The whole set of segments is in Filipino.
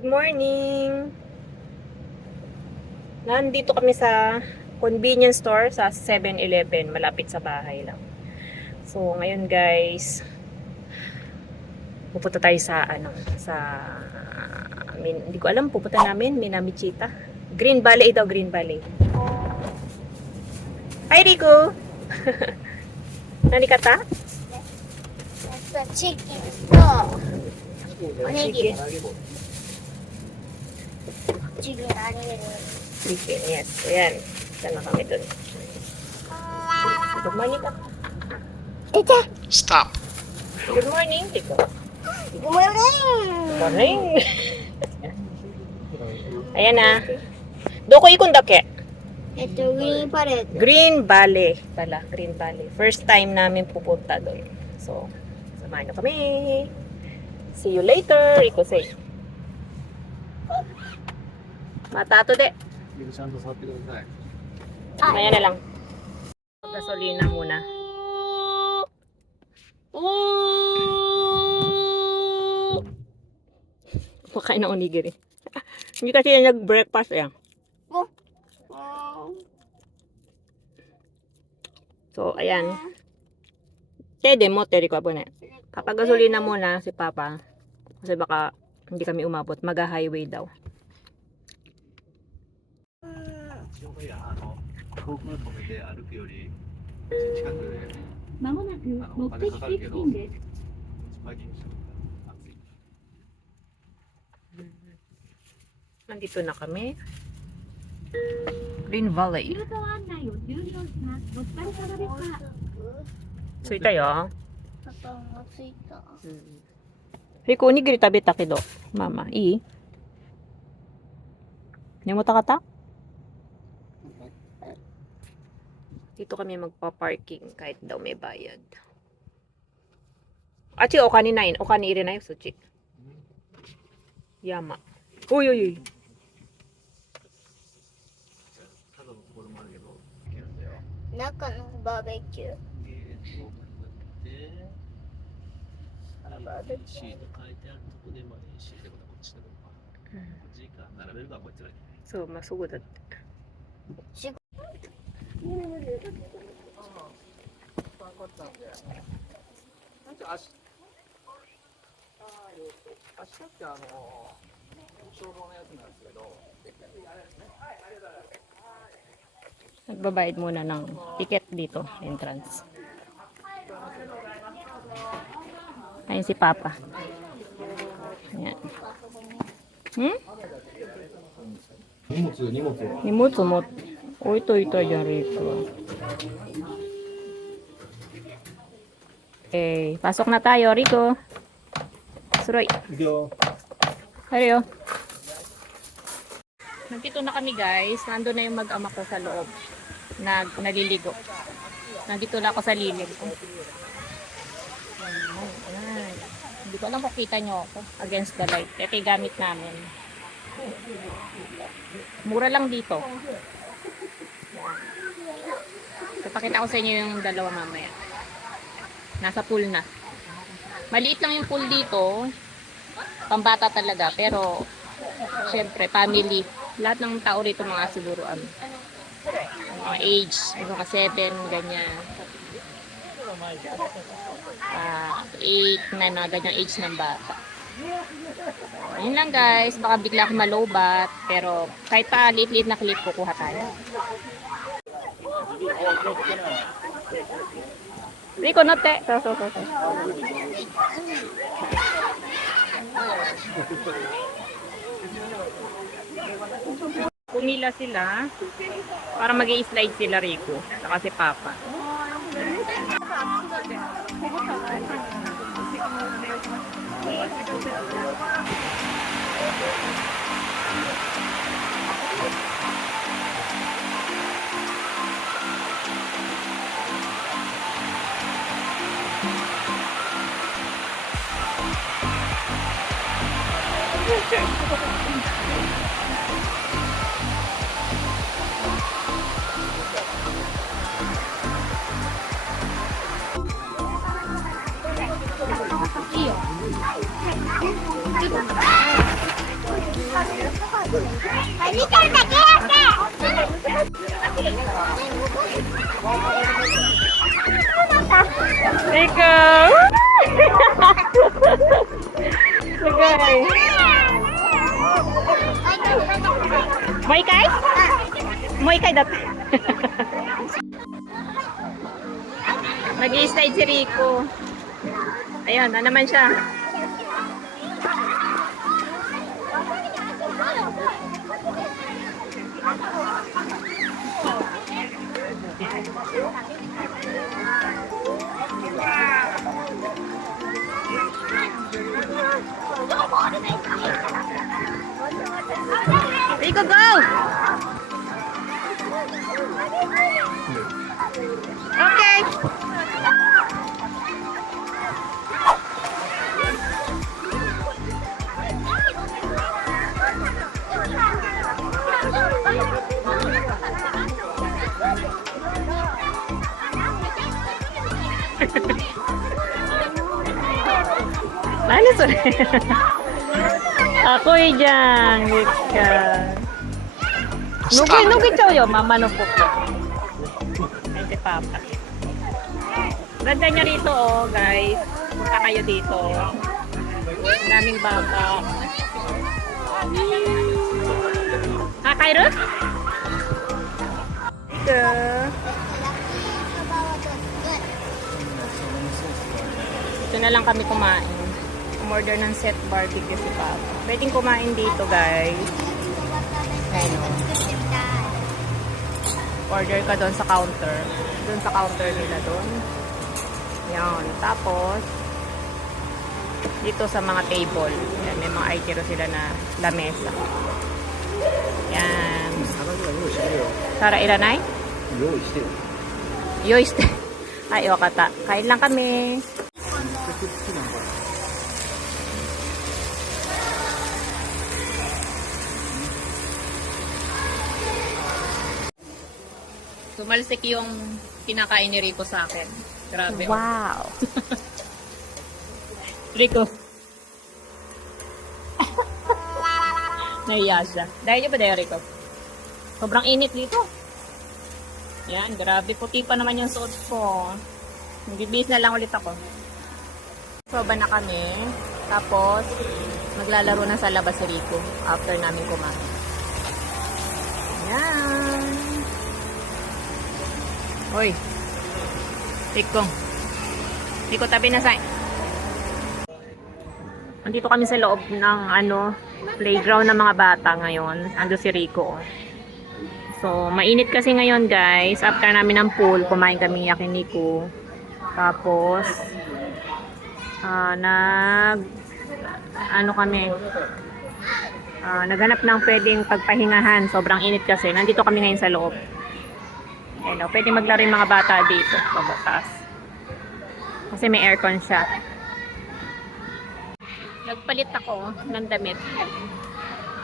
Good morning! Nandito kami sa convenience store sa 7-Eleven, malapit sa bahay lang. So, ngayon guys, pupunta tayo sa hindi ko alam, pupunta namin, Minamichita. Green Valley daw, Green Valley. Hi, Rico! Nani kata? Chicken to onigiri. Chicken onigiri. Chicken, yes. Ayan. Sana kami dun. Good morning ka. Tita, Stop. Good morning, Rico. good morning. Good morning. Ayan na. Doko ikon dake. Green palette. Green Valley pala. Green Valley. First time namin pupunta doon. So, samahan nyo kami. See you later. Rico say. Matato de. Ayan na lang. Gasolina muna. Pakain ng onigiri. Hindi kasi yan nag-breakfast yan. So, ayan. Tede mo, tede ko po na. Kapag-gasolina muna si Papa. Kasi baka hindi kami umabot. Mag-highway daw. 遠くの止めて歩くより近くでまもなく目的地付近です。 Nandito na kami. Green Valley. ルート案内を終了します。お疲れ様でした。 So, ito yo. パパもついた。 Rico, onigiri tabi takido. Mama, i. Nimuta kata? Dito kami magpa-parking kahit daw may bayad. Achi, o kanina yun. O kaniri na yun, Suchi. Yama. Uy, uy, uy. 中のバーベキュー。バーベキュー。 So, masugod at. Nagbabayad muna ng ticket dito, entrance. Ayun si Papa. Ayan. Nimutsu mo. O, ito dyan rito. Okay, pasok na tayo, Rico. Suroy. Hariyo. Nandito na kami guys. Nandun na yung mag-ama ko sa loob. Naliligo. Nandito na ako sa lilim. Ayan. Hindi ko alam kung kita nyo ako against the light. Ito yung gamit namin. Mura lang dito. Papakita ko sa inyo yung dalawa mamaya. Nasa pool na. Maliit lang yung pool dito. Pambata talaga. Pero, syempre, family. Lahat ng tao rito mga siguro mga age. Mga 7, ganyan. 8, 9, mga ganyang age ng bata. Ayun lang guys. Baka bigla ako malobat. Pero, kahit pa liit-liit na clip, kukuha tayo. Rico, note. So. Pumila sila para mag-i-slide sila, Rico. Saka si Papa. Ikaw! Lagay. Moy kay? Moy kay dat. Nag-i-slide si Rico. Ayun, ano naman siya? Rico, go! Okay. Ano to? Ako'y dyan. Nugit chow yo, mama no po ko. Ay, si Papa. Ganda niya rito, oh, guys. Punta kayo dito. Daming bata. Ah, Cairo? Ika. Ito na lang kami kumain. Umorder ng set barbecue si Papa. Pwedeng kumain dito, guys. Ayun, oh. Order ka doon sa counter. Doon sa counter nila doon. Yan. Tapos, dito sa mga table. Yan, may mga itiro sila na lamesa. Yan. Sara iranay? Yoiste. Ay, o kata. Kain lang kami. Tumalsik yung kinakain ni Rico sa akin. Grabe. Wow. Rico. Nahiya siya. Dahil niyo ba dahil, Rico? Sobrang init dito. Yan, grabe. Puti pa naman yung suot ko. Magbibihis na lang ulit ako. Soba na kami. Tapos, maglalaro na sa labas si Rico after namin kumain. Yan. Hoy. Rico. Rico, tabi na sa... Andito kami sa loob ng playground ng mga bata ngayon. Ando si Rico. So, mainit kasi ngayon, guys. After namin ng pool, kumain kami yakiniku. Tapos, naghanap ng pwedeng pagpahingahan. Sobrang init kasi. Nandito kami ngayon sa loob. Hello, pwede maglaro yung mga bata dito sa batas. Kasi may aircon siya. Nagpalit ako ng damit.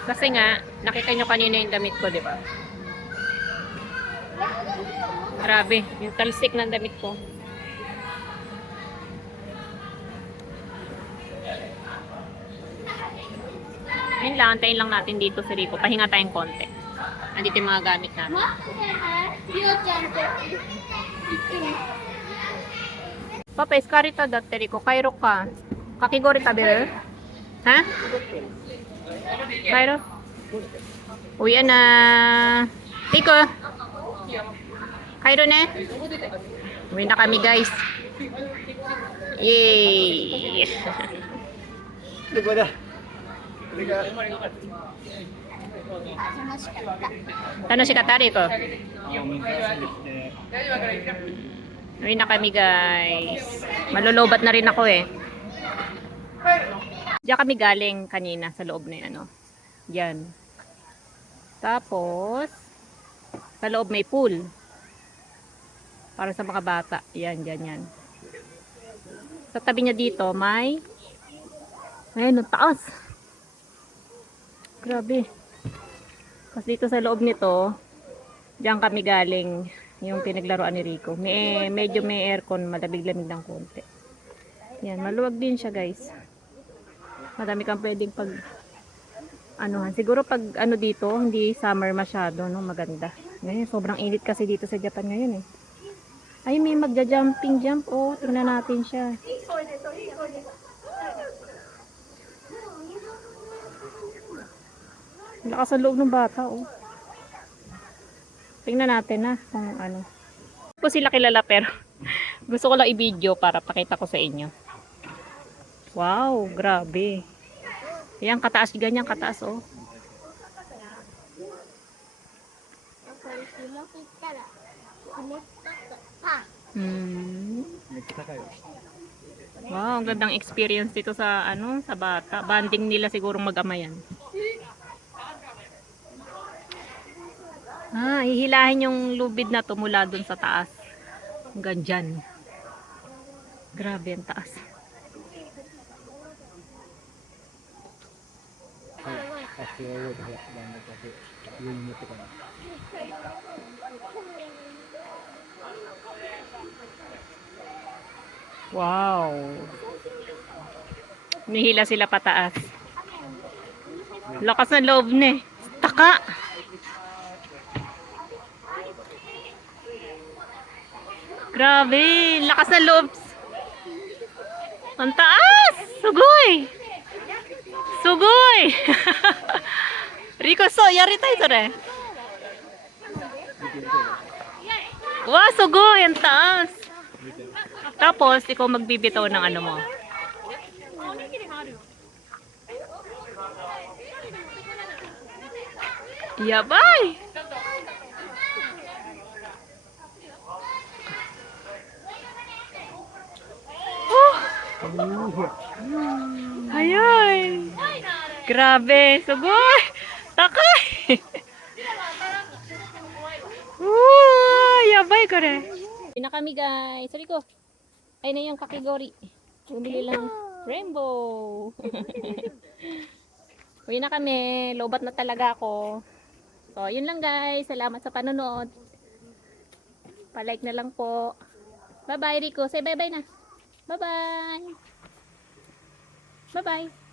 Kasi nga, nakita nyo kanina yung damit ko, di ba? Grabe, yung talsik ng damit ko. Ayun lang, antayin lang natin dito sa Rico. Pahinga tayong konti. Andito yung mga gamit natin. Papa, iskarita dati Rico. Kairo ka. Kakigori tabi. Ha? Kairo? Uwi na. Rico. Kairo na. Uwi na kami, guys. Yay! Tano si Katari ko? Uwi na kami, guys. Malulubat na rin ako eh. Diyan kami galing kanina sa loob na yan. Yan. Tapos, sa loob may pool. Para sa mga bata. Yan, yan. Sa tabi niya dito may ayun, taas. Grabe. Kasi dito sa loob nito, diyan kami galing yung pinaglaruan ni Rico. Medyo may aircon, malamig-lamig ng konti. Yan, maluwag din siya, guys. Madami kang pwedeng anuhan. Siguro pag ano dito, hindi summer masyado, no? Maganda. Ngayon, sobrang init kasi dito sa Japan ngayon eh. Ay, may magja-jumping jump. Oh, tingnan natin siya. Lakas sa loob ng bata, oh. Tingnan natin na kung ano. Hindi ko sila kilala pero gusto ko lang i-video para pakita ko sa inyo. Wow, grabe. Ayan, kataas, ganyan kataas, oh. これ日も切ったら冷たくパン めっちゃ高いよ。 Wow, ang gandang experience dito sa ano, sa bata. Banding nila siguro mag-ama yan. Ah, hihilahin yung lubid na to mula dun sa taas. Hanggang dyan. Grabe ang taas. Wow. Nihila sila pataas. Lakas ng loob na eh. Taka! Grabe! Lakas ng loob! Ang taas! Sugoy! Sugoy! Rico, so, yari tayo sore. Wow, sugoy! Ang taas! Tapos, ikaw magbibitaw ng ano mo. Yabay! Oh! Ayay! Grabe! Sugoy! Takay! Yabay ko rin. Pina kami guys. Sorry ko. Ay na yung kakigori. Bumili lang. Rainbow. Uwi na kami. Lobat na talaga ako. So, yun lang guys. Salamat sa panonood. Pa-like na lang po. Bye-bye Rico. Say bye-bye na. Bye-bye. Bye-bye.